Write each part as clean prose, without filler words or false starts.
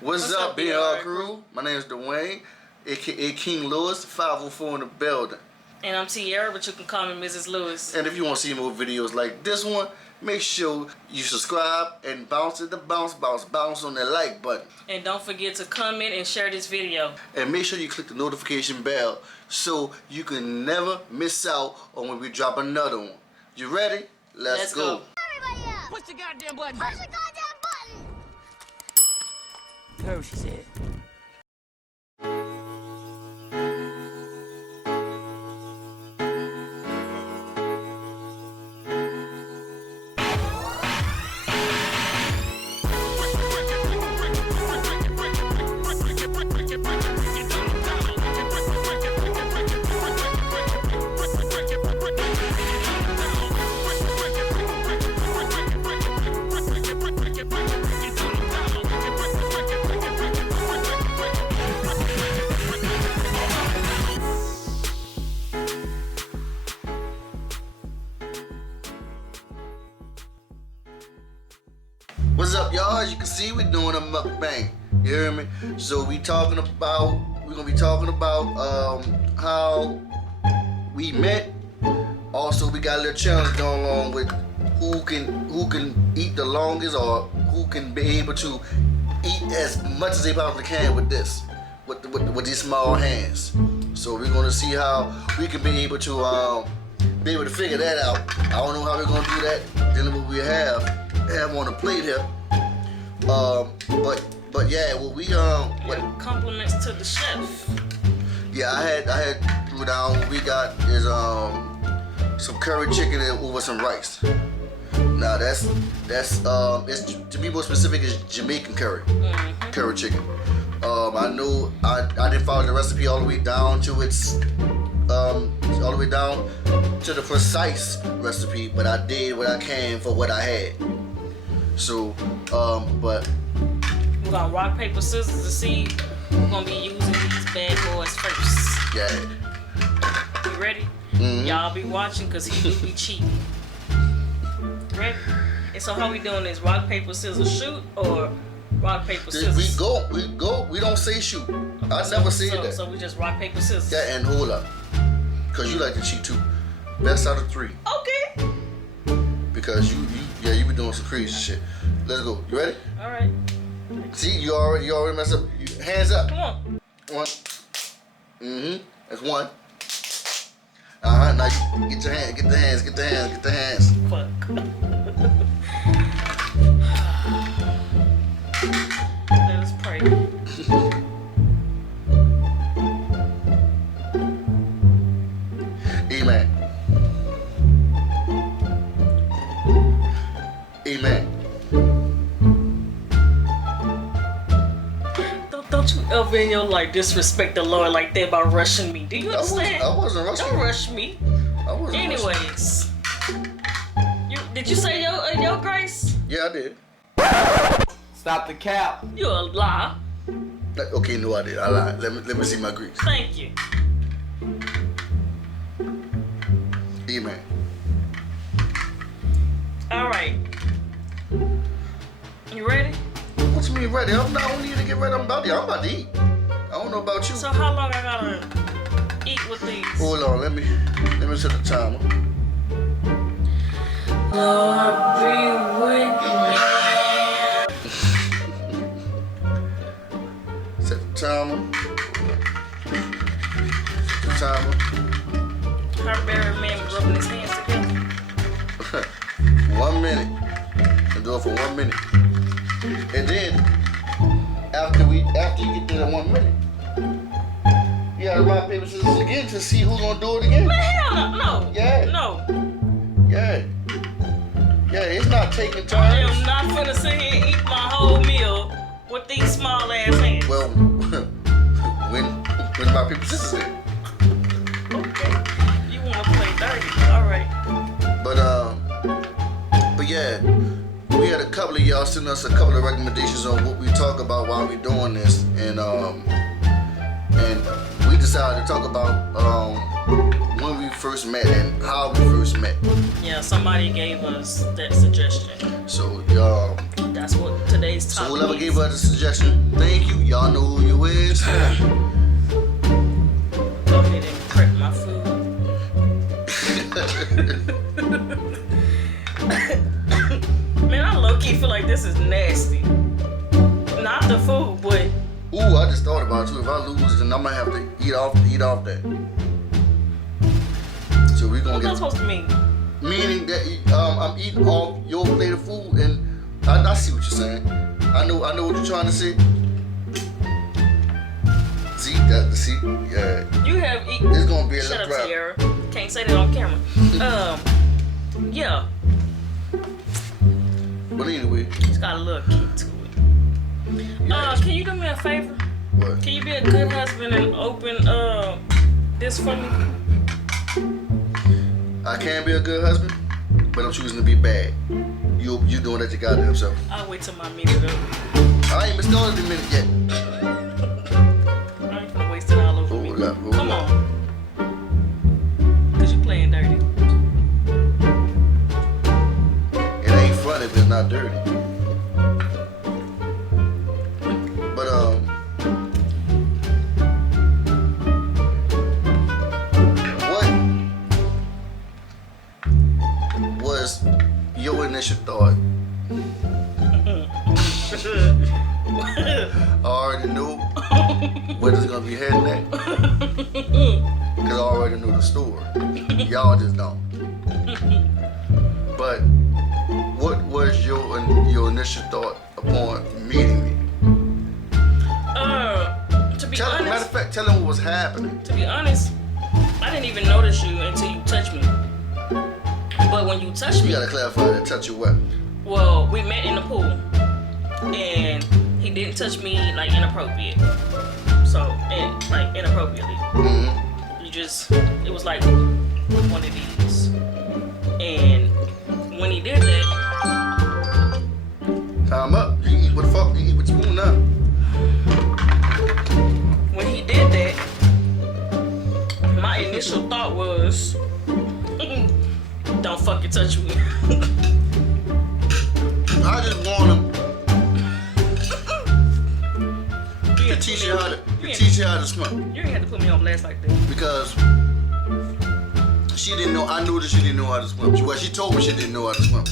What's up, BR crew? My name is Dwayne, aka King Lewis, 504 in the building. And I'm Tierra, but you can call me Mrs. Lewis. And if you want to see more videos like this one, make sure you subscribe and bounce on that like button. And don't forget to comment and share this video. And make sure you click the notification bell so you can never miss out on when we drop another one. You ready? Let's go. Everybody up! Push the goddamn button. Push the goddamn button! Heard what she said. What's up, y'all? As you can see, we're doing a mukbang. You hear me? So we're gonna be talking about how we met. Also, we got a little challenge going on with who can eat the longest, or who can be able to eat as much as they possibly can with this, with these small hands. So we're gonna see how we can be able to figure that out. I don't know how we're gonna do that. Dealing with what we have on the plate here. But yeah, well what Compliments to the chef. yeah, I had threw down what we got is some curry chicken over some rice. Now that's it's, to be more specific, is Jamaican curry chicken. I know I didn't follow the recipe all the way down to the precise recipe, but I did what I can for what I had. So, but We're gonna rock, paper, scissors to see who's gonna be using these bad boys first. yeah. You ready? Mm-hmm. Y'all be watching because he do be cheating. Ready? And so how we doing this? Rock, paper, scissors, shoot, or rock, paper, scissors? We go. We don't say shoot. I never said that. So we just rock, paper, scissors. Yeah, and hold up, cause you like to cheat too. Best out of three. Okay. Because you be doing some crazy shit. Let's go. You ready? All right. See, you already messed up. Hands up. Come on. One. That's one. Now you get your hand. Get the hands. Fuck. Let us pray. Amen. Amen. Don't you ever in your life disrespect the Lord like that by rushing me. Do you understand? I wasn't rushing. Don't rush me. I wasn't Anyways, did you say your grace? Yeah, I did. Stop the cap. You a lie. Okay, no, I did. I lied. Let me see my grease. Thank you. Amen. All right. You ready? What you mean ready? I don't need to get ready. I'm about to eat. I don't know about you. So how long I gotta eat with these? Hold on. Let me set the timer. Lord, be with me. Set the timer. Heartberry man was rubbing his hands together. 1 minute. And do it for 1 minute. And then after you get to the 1 minute, you gotta rock, paper, scissors again to see who's gonna do it again. Man, hell no. Yeah. No. Yeah. Yeah, it's not taking I turns. am not finna sit here and eat my whole meal with these small ass hands. Well, when my people scissors in. Okay. You wanna play dirty. Alright. But yeah, we had a couple of y'all send us a couple of recommendations on what we talk about while we doing this, and we decided to talk about when we first met and how we first met. Yeah, somebody gave us that suggestion. So y'all, I That's what today's So topic whoever is. gave us the suggestion, thank you. Y'all know who you is. Go ahead and prep my food. Man, I low-key feel like this is nasty. Not the food, but Ooh, I just thought about it too. If I lose, then I'm gonna have to eat off that. So we gonna what's that get, supposed to mean? meaning that I'm eating off your plate of food, and I see what you're saying. I know what you're trying to say. See, yeah. You have eaten. It's gonna be a Shut little up, crap. Tierra. Can't say that on camera. Yeah. But anyway, It's got a little kick to it. yeah. Can you do me a favor? What? Can you be a good husband and open this for me? I can be a good husband, but I'm choosing to be bad. You doing that your goddamn self. I'll wait till my minute up. I ain't even started the minute yet. I ain't gonna waste it all over me. Hold up. Come on. Cause you playing dirty. It ain't funny if it's not dirty. But what was your initial thought? I already knew where this is gonna be heading at. Cause I already knew the story. Y'all just don't. But what was your initial thought upon meeting me? To be Matter of honest, fact, tell them what was happening. I didn't even notice you until you touched me. But when you touched You me, gotta clarify that. Touch your what? well, we met in the pool, and he didn't touch me like inappropriate. So, inappropriately. Mm-hmm. It was like one of these. And when he did that, Time up. You can eat what the fuck? You can eat with spoon now. when he did that, my initial thought was, don't fucking touch me. I just want him You to teach you how to swim. You ain't had to put me on blast like that. Because she didn't know. I knew that she didn't know how to swim. Well, she told me she didn't know how to swim.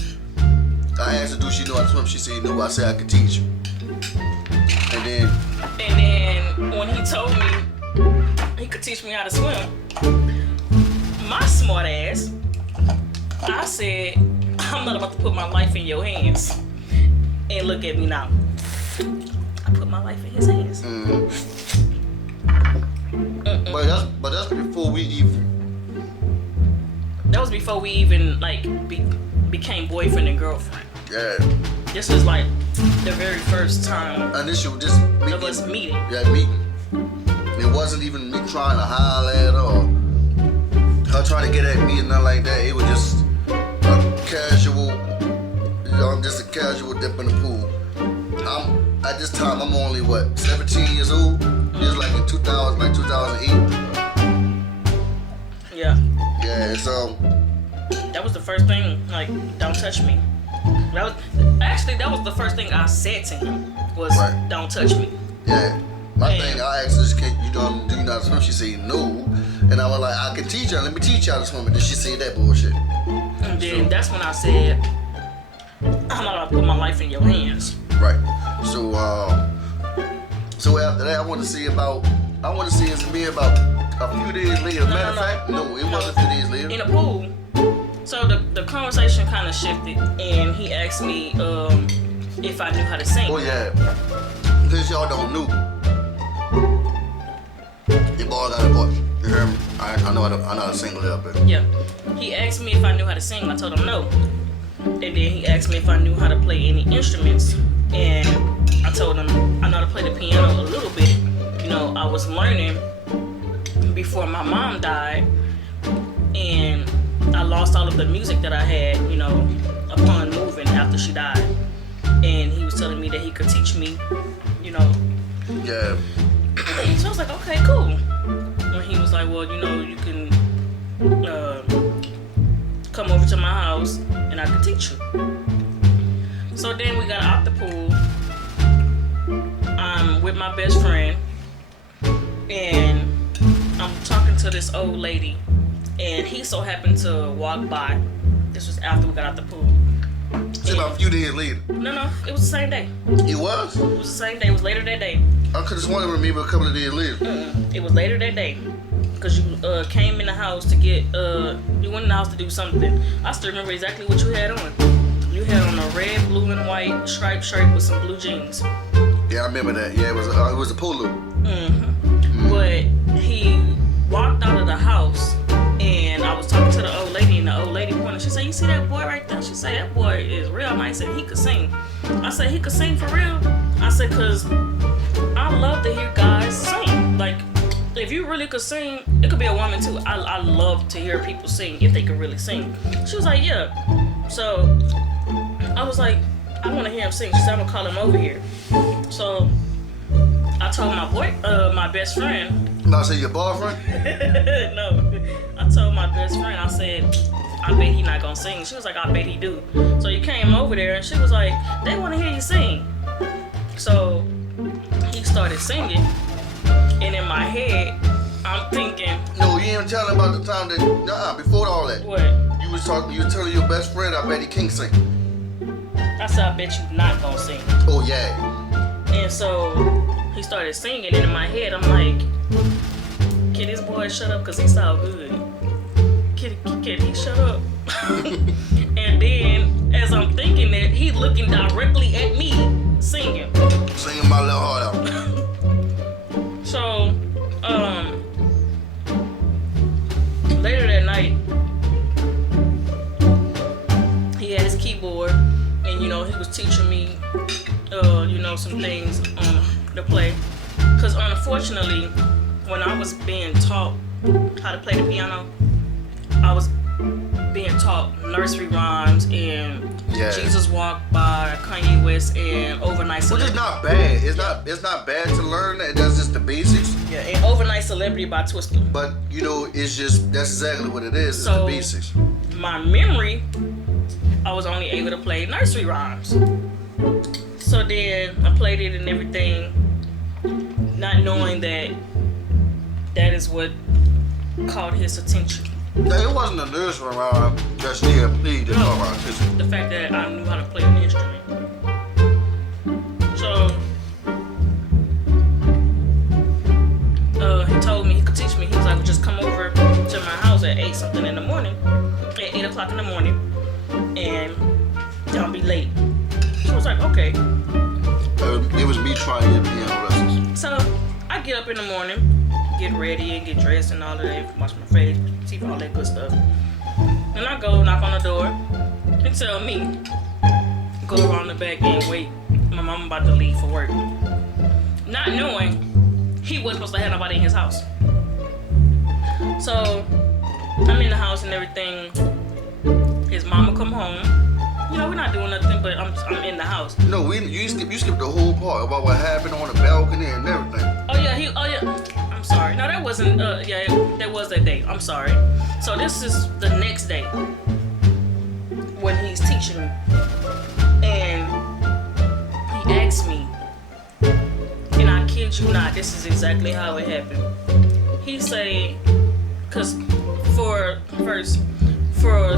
I asked her, do she know how to swim? She said, no. I said, I could teach you. And then, When he told me he could teach me how to swim, my smart ass, I said, I'm not about to put my life in your hands. And look at me now. I put my life in his hands. but that's before we even. That was before we even became boyfriend and girlfriend. Yeah. This was like the very first time Initial just meeting. of us meeting. Yeah, meeting. It wasn't even me trying to holler at her or her trying to get at me and nothing like that. It was just a casual, just a casual dip in the pool. At this time, I'm only 17 years old. It was like in 2008. Yeah. Yeah, so That was the first thing, don't touch me. That was the first thing I said to him was, Right. don't touch me. yeah. My And- thing, I asked her, do you know how to swim? She said no. And I was like, I can teach her. Let me teach you how to swim. And then she said that bullshit. And then that's when I said, I'm not gonna put my life in your hands. Right. So after that, I want to see it's me about a few days later. Matter of fact, no, it wasn't a few days later. In the pool. So the conversation kind of shifted, and he asked me if I knew how to sing. Oh yeah. Because y'all don't know. Your boy got a voice. You hear me? I know how to sing a little bit. Yeah. He asked me if I knew how to sing, and I told him no. And then he asked me if I knew how to play any instruments, and I told him I know how to play the piano a little bit. I was learning before my mom died, and I lost all of the music that I had, upon moving after she died. And he was telling me that he could teach me, Yeah. So I was like, okay, cool. When he was like, well, you can come over to my house and I could teach you. So then we got out the pool. I'm with my best friend, and I'm talking to this old lady, and he so happened to walk by. This was after we got out the pool. It's about a few days later. No, it was the same day. It was? It was the same day. It was later that day. I could have sworn it was maybe a couple of days later. It was later that day. Because you came in the house to get, you went in the house to do something. I still remember exactly what you had on. You had on a red, blue, and white striped shirt with some blue jeans. Yeah, I remember that. Yeah, it was a polo. But he walked out of the house, and I was talking to the old lady, and the old lady pointed. She said, "You see that boy right there?" She said, "That boy is real nice, and he could sing." I said, "He could sing for real?" I said, "Cause I love to hear guys sing. Like, if you really could sing, it could be a woman too. I love to hear people sing if they could really sing." She was like, "Yeah." So I was like, "I want to hear him sing." She said, "I'm gonna call him over here." So I told my best friend. Now say your boyfriend? No, I told my best friend. I said, "I bet he not gonna sing." She was like, "I bet he do." So he came over there, and she was like, "They want to hear you sing." So he started singing, and in my head, I'm thinking, No, you ain't telling about the time that. Before all that. "What?" You was telling your best friend. I bet he can't sing. I said, "I bet you not gonna sing." Oh yeah. And so he started singing, and in my head, I'm like, "Can this boy shut up? Cause he sound good. Can he shut up?" And then, as I'm thinking that, he looking directly at me, singing. Singing my little heart out. So, later that night, he had his keyboard, and he was teaching me, some things on the play. Cause unfortunately, when I was being taught how to play the piano, I was being taught nursery rhymes and Jesus Walked By, Kanye West, and Overnight Which Celebrity. is not bad. It's not bad to learn that. That's just the basics. Yeah, and Overnight Celebrity by Twister. But it's just that's exactly what it is. It's So- the basics. My memory, I was only able to play nursery rhymes. So then I played it and everything, not knowing that is what caught his attention. Now, it wasn't a nursery rhyme that she had played that caught my attention. The fact that I knew how to play an instrument. So he told me he could teach me. He was like, "Just come over to my house at 8 something in the morning, at 8 o'clock in the morning, and don't be late." I was like, "Okay." It was me trying to get piano lessons. So I get up in the morning, get ready and get dressed and all of that, wash my face, teeth, all that good stuff. And I go knock on the door and tell me, go around the back and wait. My mom about to leave for work. Not knowing he wasn't supposed to have nobody in his house. So I'm in the house and everything. His mama come home. We're not doing nothing, but I'm in the house. No, you skipped the whole part about what happened on the balcony and everything. Oh yeah, I'm sorry. No, that wasn't. That was that day. I'm sorry. So this is the next day when he's teaching me, and he asked me, and I kid you not, this is exactly how it happened. He say, because for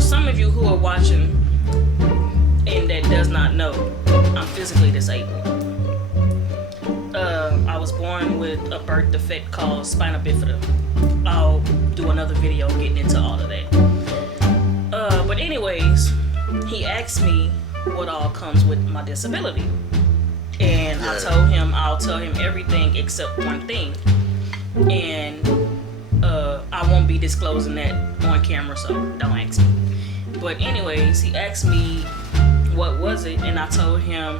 some of you who are watching and that does not know, I'm physically disabled. I was born with a birth defect called spina bifida. I'll do another video getting into all of that. But anyways, he asked me what all comes with my disability. And I told him I'll tell him everything except one thing. And I won't be disclosing that on camera, so don't ask me. But anyways, he asked me what was it, and I told him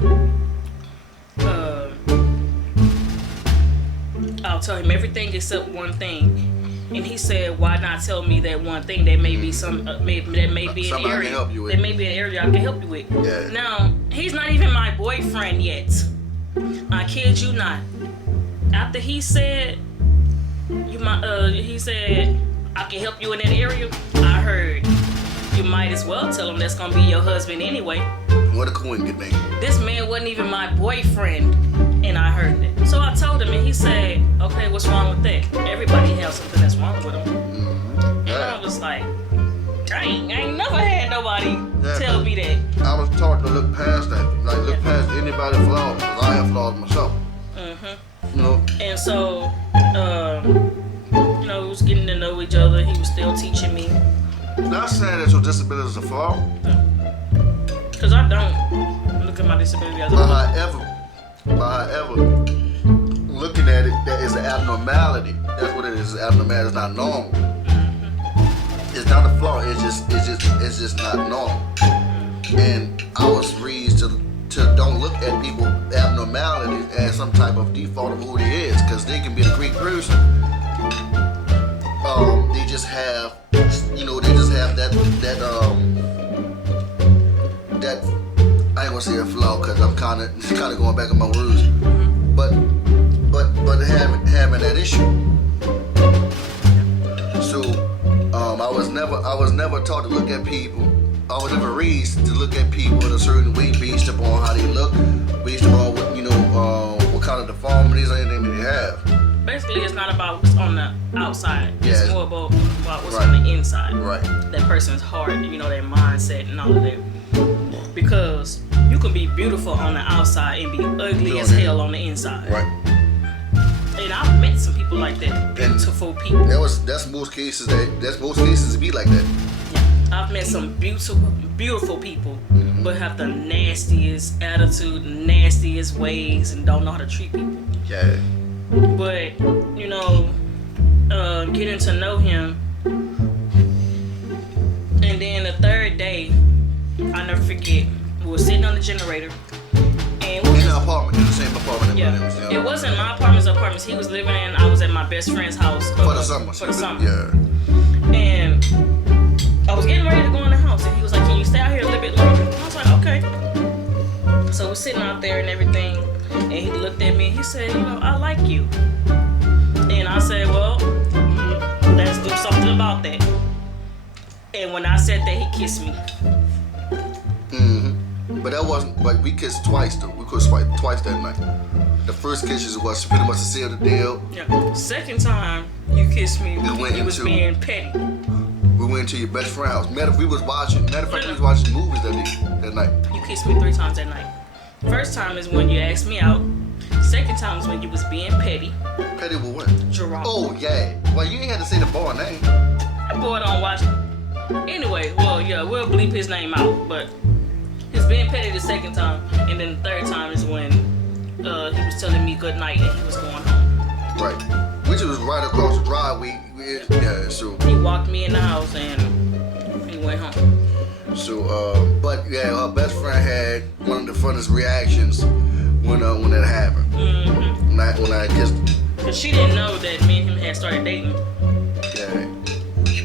I'll tell him everything except one thing. And he said, "Why not tell me that one thing? That may be that may be an Somebody area. can help you with. That may be an area I can help you with." Yeah. Now he's not even my boyfriend yet. I kid you not. After he said, he said, "I can help you in that area," I heard, you might as well tell him that's gonna be your husband anyway. What a coincidence name. This man wasn't even my boyfriend, and I heard it. So I told him, and he said, okay, what's wrong with that? Everybody has something that's wrong with him. And I was like, dang, I ain't never had nobody tell me that. I was taught to look past that, like look past anybody's flaws, because I have flaws myself. You know? And so, you know, we was getting to know each other. He was still teaching me. Not saying that your disability is a flaw, Because I don't look at my disability as a flaw. however, looking at it, that is an abnormality. That's what it is. Abnormality. It's not normal. It's not a flaw. It's just not normal. And I was raised to don't look at people abnormalities as some type of default of who they is, because they can be a great person. They just have, you know, that I ain't gonna say a flaw because I'm kind of going back on my words, but having that issue. So I was never taught to look at people. I was never raised to look at people in a certain way based upon how they look, based upon what, you know, what kind of deformities or anything that they have. Basically, it's not about what's on the outside. Yeah. It's more about what's on the inside. Right. That person's heart, you know, their mindset and all of that. Because you can be beautiful on the outside and be ugly as hell on the inside. Right. And I've met some people like that. Beautiful people. That's most cases to be like that. I've met some beautiful people, but have the nastiest attitude, nastiest ways, and don't know how to treat people. Yeah. But, you know, getting to know him, and then the third day, I never forget, we were sitting on the generator, and we in the apartment, in the same apartment. yeah, it wasn't my apartments he was living in. I was at my best friend's house For the summer. Yeah. And I was getting ready to go in the house, and he was like, can you stay out here a little bit longer? And I was like, okay. So we're sitting out there and everything, and he looked at me and he said, you know, I like you. And I said, well, let's do something about that. And when I said that, he kissed me. But we kissed twice though. We kissed twice that night. The first kiss was pretty much to seal the deal. Yeah. Second time you kissed me, you was being petty. We went to your best friend's house. Matter of fact, we was watching movies that night. You kissed me 3 times that night. First time is when you asked me out. Second time is when you was being petty. Petty with what? Jerome. Oh yeah. Well, you ain't had to say the boy name. That boy don't watch. Anyway, well, yeah, we'll bleep his name out, but he's being petty the second time, and then the third time is when he was telling me good night and he was going home. Right. Which was right across the driveway. Yeah, so he walked me in the house and he went home. So, but yeah, her best friend had one of the funnest reactions when that happened. When I kissed her. Cause she didn't know that me and him had started dating. Yeah.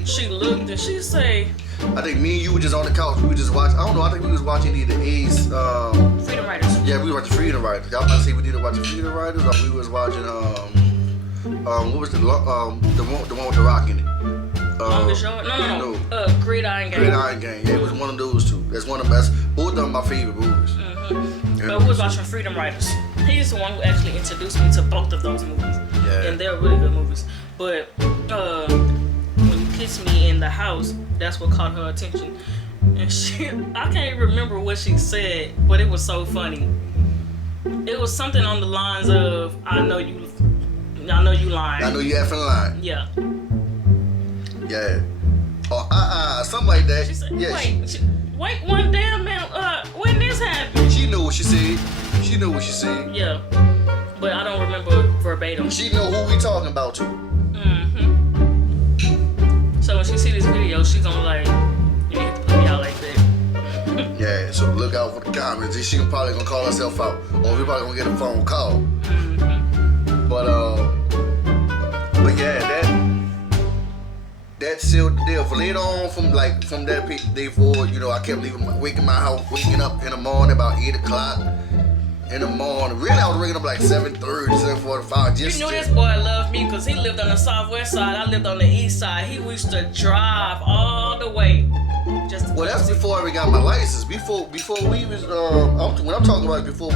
She looked and she say, I think me and you were just on the couch. We were just watching. I don't know. I think we was watching either Ace. Freedom Riders. Yeah, we were watching Freedom Riders. Y'all about to say we did watch Freedom Riders, or we was watching what was the one with the rock in it? Longest Yard? No. Gridiron Gang. Gridiron Gang. Yeah, it was one of those two. That's one of the best. Both of them my favorite movies. But we was watching Freedom Riders. He's the one who actually introduced me to both of those movies. Yeah. And they're really good movies. But when you kissed me in the house, that's what caught her attention. And I can't remember what she said, but it was so funny. It was something on the lines of, I know you lying. I know you effing lying. Yeah. Yeah. Or something like that. She said, yeah, wait one damn minute. When this happened? She knew what she said. Yeah. But I don't remember verbatim. She know who we talking about too. So when she see this video, she's gonna like, you need to put me out like that. Yeah, so look out for the comments. She probably gonna call herself out, or we probably gonna get a phone call. But yeah, that sealed the deal. For later on, from that day forward, you know, I kept waking up in the morning about 8 o'clock, in the morning. Really, I was waking up like 7:30, 7:45. You knew this boy loved me because he lived on the southwest side. I lived on the east side. He used to drive all the way. Well, that's before I got my license. Before we was when I'm talking about before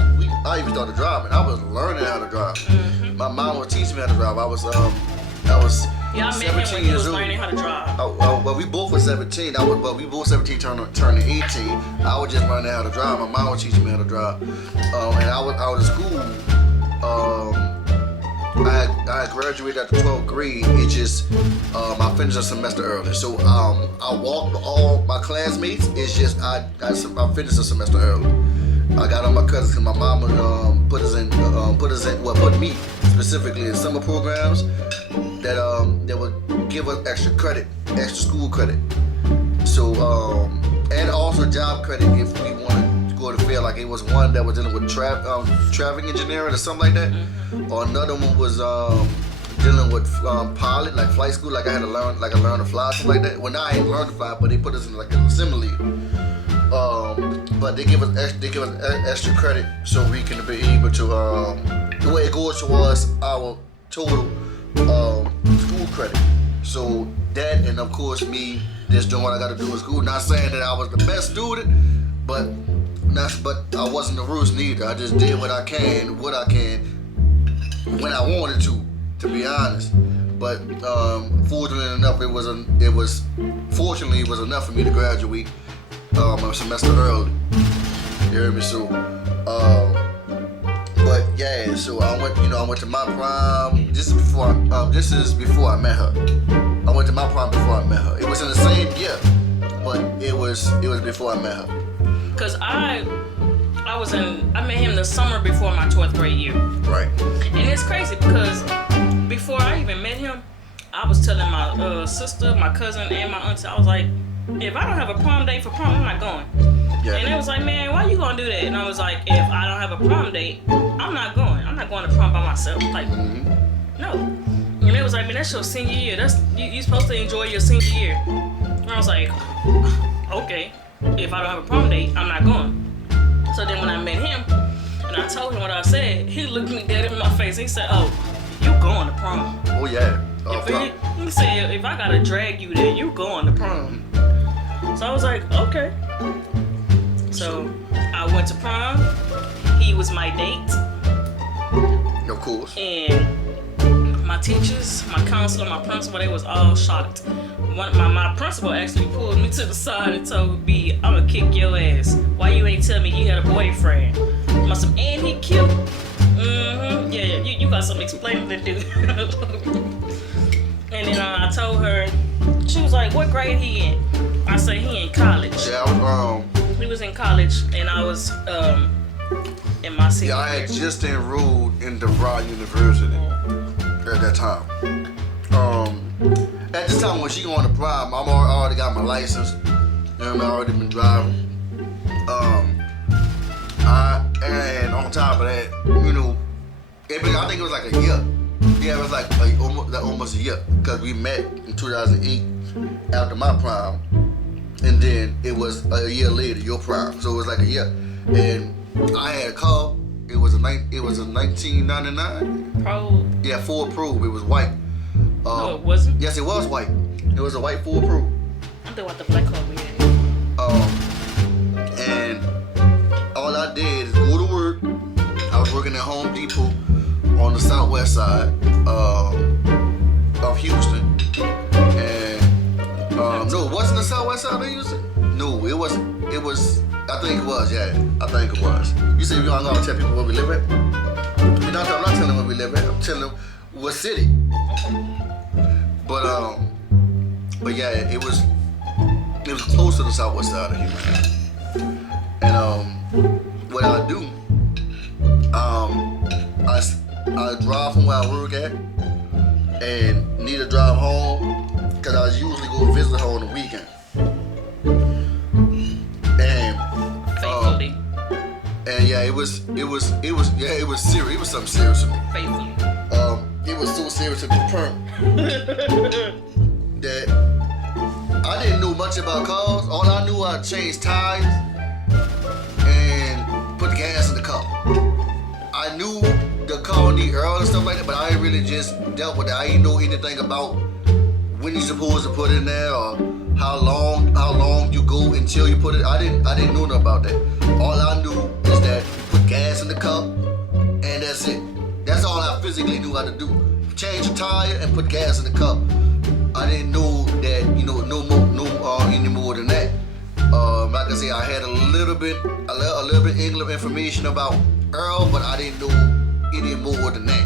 I even started driving, I was learning how to drive. Mm-hmm. My mom was teaching me how to drive. I was yeah, I met him when he was learning how to drive. Well, we both were 17. We both 17 turning 18. I was just learning how to drive. My mom was teaching me how to drive. And I was out of school. I graduated after 12th grade. It just I finished a semester early. So I walked all my classmates. It's just I finished a semester early. I got on my cousins because my mama put me specifically in summer programs that would give us extra school credit. So and also job credit if we wanted to go to field. Like it was one that was dealing with traffic engineering or something like that, or another one was dealing with pilot, like flight school. Like I had to learn to fly, something like that. Well, now I ain't learned to fly, but they put us in like an assembly. But they give us extra credit so we can be able to the way it goes towards our total school credit. So that, and of course me just doing what I got to do in school. Not saying that I was the best student, but I wasn't the worst neither. I just did what I can when I wanted to be honest. But fortunately enough, it was enough for me to graduate a semester early. You hear me? So, but yeah, so I went to my prom. This is before I met her. I went to my prom before I met her. It was in the same year, but it was before I met her. Cause I met him the summer before my 12th grade year. Right. And it's crazy because before I even met him, I was telling my sister, my cousin, and my auntie, I was like, if I don't have a prom date for prom, I'm not going. Yeah. And they was like, man, why you gonna do that? And I was like, if I don't have a prom date, I'm not going. I'm not going to prom by myself. Like, no. And they was like, man, that's your senior year. That's you supposed to enjoy your senior year. And I was like, okay, if I don't have a prom date, I'm not going. So then when I met him, and I told him what I said, he looked me dead in my face. He said, oh, you going to prom. Oh yeah. He said, if I gotta drag you there, you going to prom. So I was like, okay. So I went to prom. He was my date. Of course. And my teachers, my counselor, my principal, they was all shocked. My principal actually pulled me to the side and told me, I'm gonna kick your ass. Why you ain't tell me you had a boyfriend? And he cute? Mm-hmm. Yeah, you got some explaining to do. And then I told her, she was like, what grade he in? I said, he in college. Yeah, he was in college, and I was in my senior year. Yeah, I had year. just enrolled in DeVry University at that time. At this time when she going to prom, I already got my license. You know, I already been driving. And on top of that, you know, I think it was like a year. Yeah, it was like almost a year because we met in 2008 after my prom, and then it was a year later your prom, so it was like a year. And I had a car. It was a 1999. Probe. Yeah, Ford Probe. It was white. No, it wasn't. Yes, it was white. It was a white Ford Probe. I'm thinking about the black car we had. And all I did is go to work. I was working at Home Depot on the southwest side of Houston. And no, it wasn't the southwest side of Houston. No, it wasn't. It was. I think it was. Yeah, I think it was. You say you're not gonna tell people where we live at? I'm not telling them where we live at. I'm telling them what city. But yeah, it was close to the southwest side of Houston. And what I do, I drive from where I work at and need to drive home because I usually go visit her on the weekend. And Faithfully. And yeah, it was serious. It was something serious to me. Faithfully. It was so serious to the point that I didn't know much about cars. All I knew, I changed tires and put the gas in the car. knew the colony Earl and stuff like that, but I ain't really just dealt with it. I ain't know anything about when you're supposed to put in there or how long you go until you put it. I didn't know nothing about that. All I knew is that you put gas in the cup and that's it. That's all I physically knew how to do. Change the tire and put gas in the cup. I didn't know that, any more than that. Like I say, I had a little bit information about Earl, but I didn't know any more than that.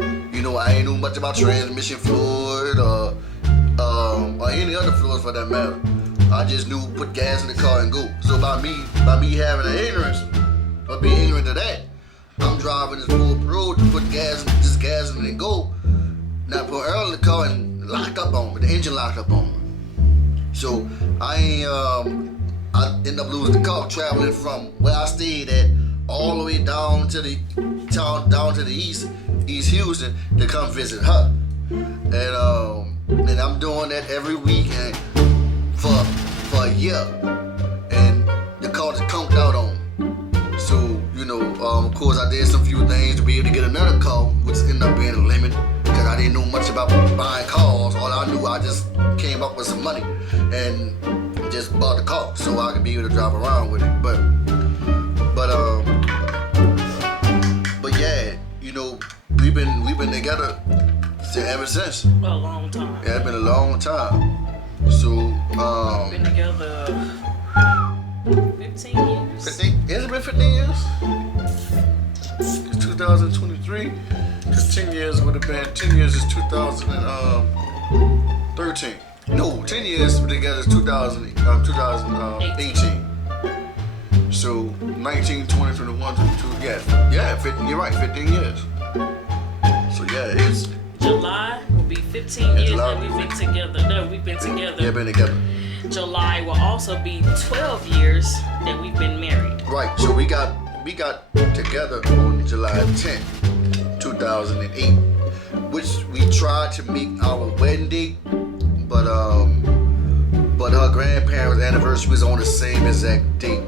I ain't know much about transmission fluid or any other fluids for that matter. I just knew put gas in the car and go. So by me having an ignorance or being ignorant to that, I'm driving this full road to put gas in it and go. Now put Earl in the car and locked up on me. The engine locked up on me. So I ended up losing the car traveling from where I stayed at all the way down to the east Houston to come visit her. And I'm doing that every weekend for a year. And the car just conked out on me. So, of course I did some few things to be able to get another car, which ended up being a limit. Because I didn't know much about buying cars. All I knew, I just came up with some money and just bought the car so I could be able to drive around with it. But yeah, we've been together ever since. A long time. Yeah, it's been a long time. So Been together 15 years. 15? Has it been 15 years? It's 2023. Because 10 years would have been 10 years is 2013. No, 10 years together is 2018. So 19, 20, 21, 22, yeah, 15, you're right, 15 years. So yeah, it's July will be 15 years July that we've been together. Yeah, been together. July will also be 12 years that we've been married. Right. So we got together on July 10th, 2008, which we tried to make our wedding date, but her grandparents' anniversary was on the same exact date,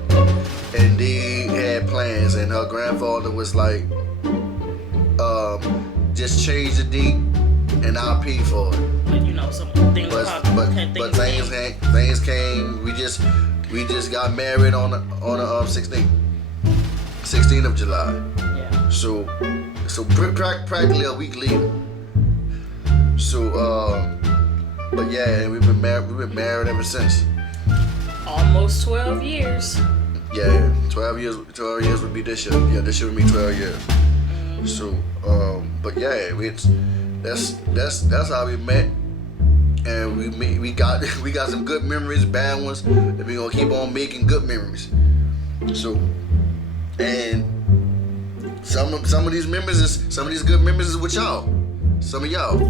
and they had plans, and her grandfather was like, just change the date and I'll pay for it. But some things But things came. We just got married on the 16th of July. Yeah. So practically a week later. So but yeah, we've been married ever since. Almost 12 years. Yeah, 12 years would be this year. Yeah, this year would be 12 years. So but yeah, that's how we met. And we got some good memories, bad ones, and we gonna keep on making good memories. So, and some of these good memories is with y'all, some of y'all.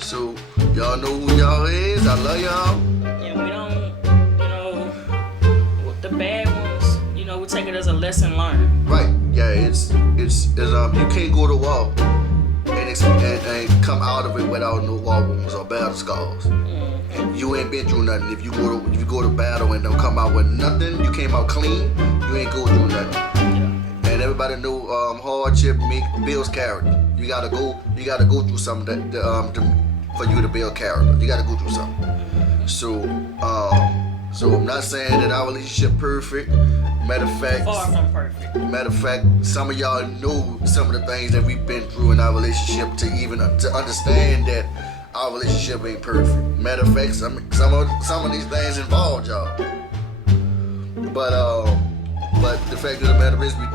So y'all know who y'all is. I love y'all. And we don't, the bad ones, we take it as a lesson learned. Right? Yeah, it's you can't go to war and come out of it without no war wounds or battle scars. You ain't been through nothing. If you go to battle and don't come out with nothing, you came out clean. You ain't go through nothing. And everybody know hardship builds character. You gotta go through something for you to build character. You gotta go through something. So I'm not saying that our relationship perfect. Matter of fact, Far from perfect. Matter of fact, some of y'all know some of the things that we've been through in our relationship to understand that our relationship ain't perfect. Matter of fact, some of these things involve y'all. But the fact of the matter is, we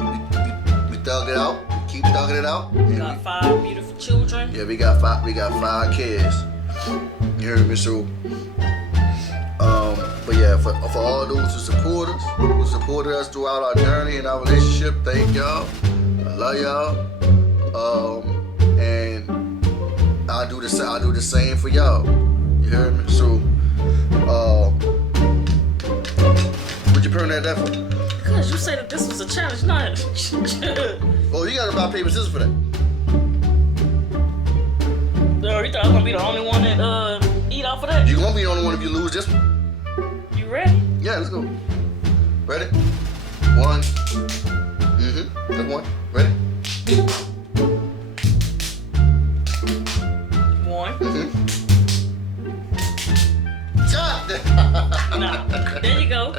thugged it out. We keep thugging it out. We got 5 beautiful children. Yeah, we got 5 kids. You heard me? So, but yeah, for all those who supported us throughout our journey and our relationship, thank y'all. I love y'all. And I do the same for y'all. You heard me? So, would you burn that for? Because you said that this was a challenge, not. Oh, you gotta buy paper scissors for that. No, you thought I was gonna be the only one that eat off of that? You gonna be the only one if you lose this one. You ready? Yeah, let's go. Ready? 1. That's 1. Ready? One. God. No. There you go.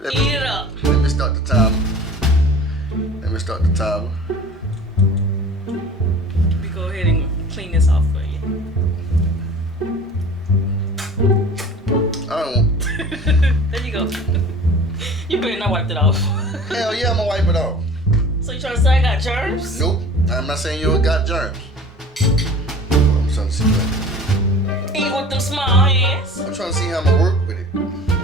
Let Eat it up. me start the timer. Let me start the timer. Let me go ahead and clean this off for you. I don't. There you go. You better not wipe it off. Hell yeah, I'm gonna wipe it off. So you trying to say I got germs? Nope. I'm not saying you got germs. I'm trying to see what. Eat with them small hands. I'm trying to see how I'm gonna work with it.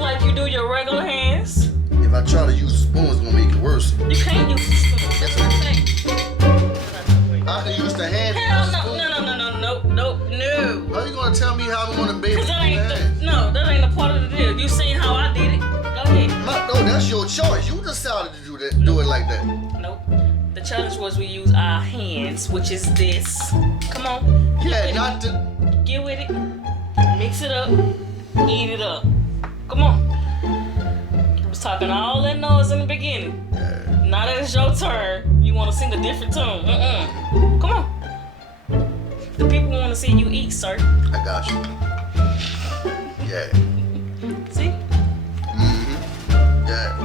Like you do your regular hands. If I try to use a spoon, it's gonna make it worse. You can't use the spoon. That's what I'm saying. I can use the hand. Hell no, spoon. no. How you gonna tell me how I'm gonna bake it? Cause that ain't that ain't a part of the deal. You seen how I did it. Go ahead. No, that's your choice. You decided to do it like that. Nope. The challenge was we use our hands, which is this. Come on. Yeah, not to. Get with it. Mix it up. Eat it up. Come on. I was talking all that noise in the beginning. Now that it's your turn, you want to sing a different tune. Come on. The people want to see you eat, sir. I got you. Yeah. See? Yeah.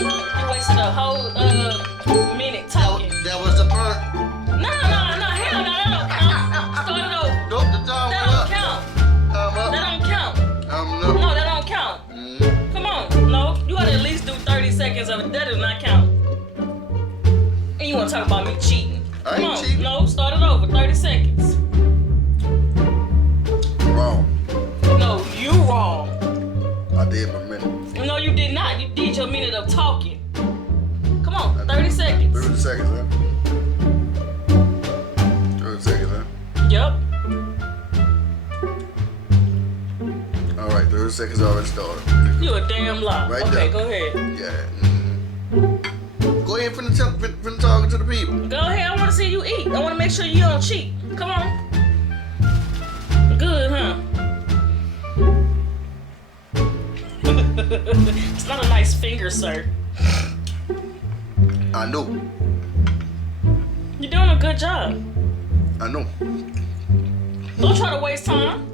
You wasted a whole minute talking. That was the part. No. Hell no, that don't count. Start it over. Nope, the time That was don't up. count. Time up. That don't count. No. No, that don't count. Come on. No, you gotta at least do 30 seconds of it. That does not count. And you wanna talk about me cheating. I Come ain't on. cheating. No, start it over. 30 seconds. Wrong. No, you wrong. I did my minute. No, you did not. You did your minute of talking. Come on, 30 seconds. 30 seconds, huh? 30 seconds, huh? Yup. Alright, 30 seconds already started. You a damn lie. Right Okay, there. go ahead. Yeah. Go ahead for talking to the people. Go ahead. I wanna see you eat. I wanna make sure you don't cheat. Come on. Good, huh? It's not a nice finger, sir. I know. You're doing a good job. I know. Don't try to waste time.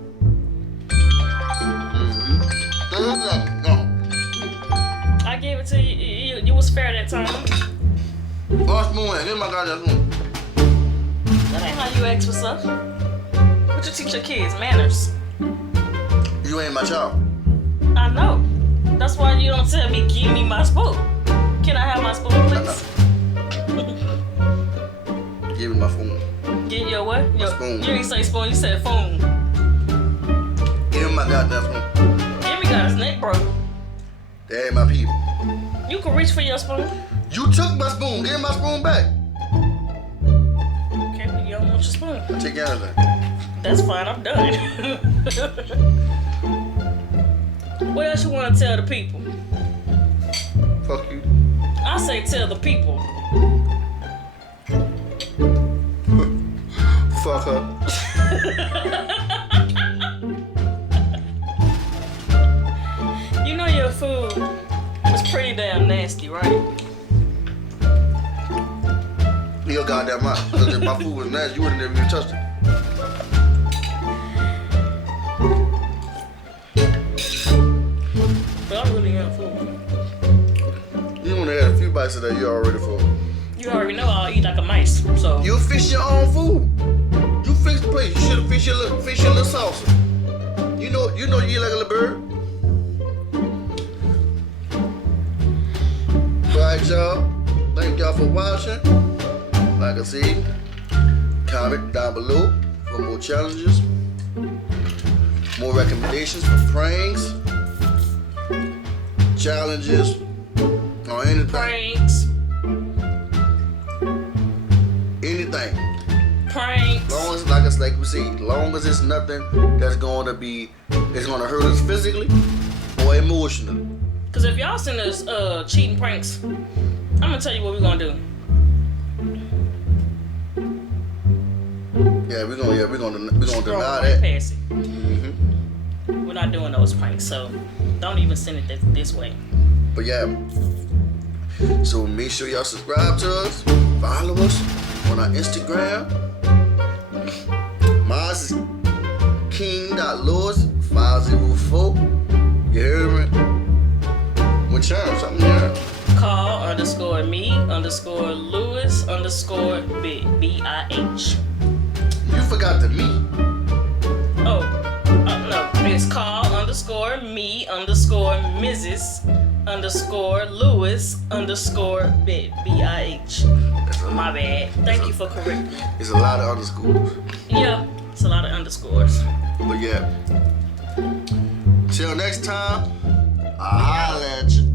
No. I gave it to you. You was fair that time. Oh, spoon. Give my goddamn spoon. That ain't how you ask for stuff. What you teach your kids? Manners. You ain't my child. I know. That's why you don't tell me, give me my spoon. Can I have my spoon, please? Give me my phone. Give your what? Your Spoon. You didn't say spoon, you said phone. Give me my goddamn spoon. Give me got his neck broke. They ain't my people. You can reach for your spoon. You took my spoon. Give me my spoon back. Okay, but you don't want your spoon. I take anything. That's fine, I'm done. What else you want to tell the people? Fuck you. I say tell the people. Fuck her. You know your food was pretty damn nasty, right? Your goddamn mouth. If my food was nasty, you wouldn't have even touched it. But I really am full. You only had a few bites of that, you're already full. You already know I'll eat like a mice, so. You fix your own food. You fix the plate. You should have fixed your little salsa. You know you eat like a little bird. Alright, y'all. Thank y'all for watching. Like I said, comment down below for more challenges, more recommendations for pranks, challenges, or anything. Pranks. Anything. Pranks. Long as, like we say, long as it's nothing that's gonna hurt us physically or emotionally. Cause if y'all send us cheating pranks, I'm gonna tell you what we're gonna do. Yeah, we're gonna deny Right that. past it. We're not doing those pranks, so don't even send it this way. But yeah, So make sure y'all subscribe to us, follow us on our Instagram. Mine is king.lewis504. You hear me? What channel? Something here. Call_Lewis_bit BIH. You forgot the me. Oh, no. It's call_me_Mrs_Lewis_bit BIH. My bad. Thank you for correcting me. It's a lot of underscores. Yeah, it's a lot of underscores. But yeah. Till next time, I'll holla at you.